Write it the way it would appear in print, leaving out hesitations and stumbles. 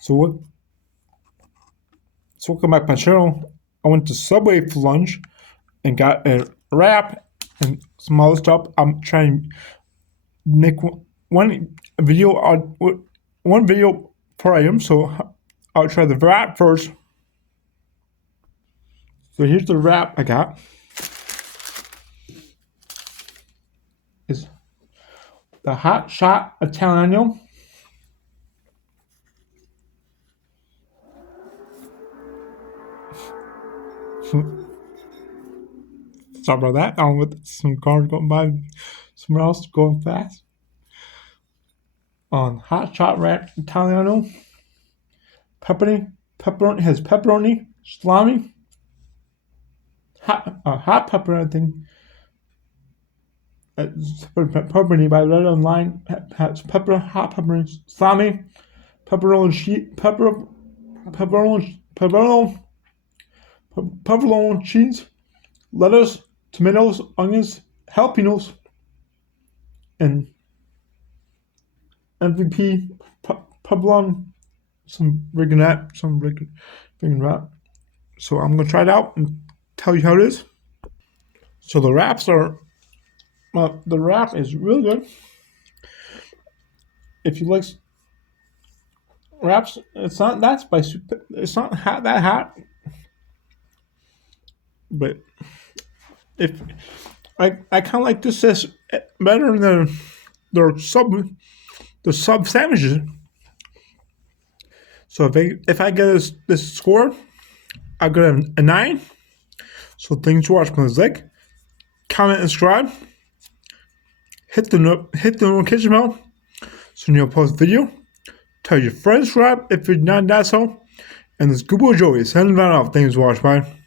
So what? So welcome back to my channel. I went to Subway for lunch and got a wrap and some other stuff. I'm trying to make one video on one video per item. So I'll try the wrap first. So here's the wrap I got. It's the hotshot Italiano. Sorry about that. I'm with some cars going by, somewhere else going fast. On hotshot wrap Italiano, pepperoni has pepperoni, salami, hot pepper. I think pepperoni by read online has hot pepperoni, salami, pepperoni cheese, lettuce, tomatoes, onions, jalapenos, and MVP pepperoni, some wrap. So I'm gonna try it out and tell you how it is. So the wraps are, the wrap is really good. If you like wraps, it's not that spicy. It's not that hot. But if I kind of like this better than their sub sandwiches. So if I get this score, I get a 9. So thanks for watching. Please like, comment, and subscribe. Hit the notification bell so you'll post a video. Tell your friends to subscribe if you're not that so. And this Google Joey signing that off. Thanks for watching. Bye.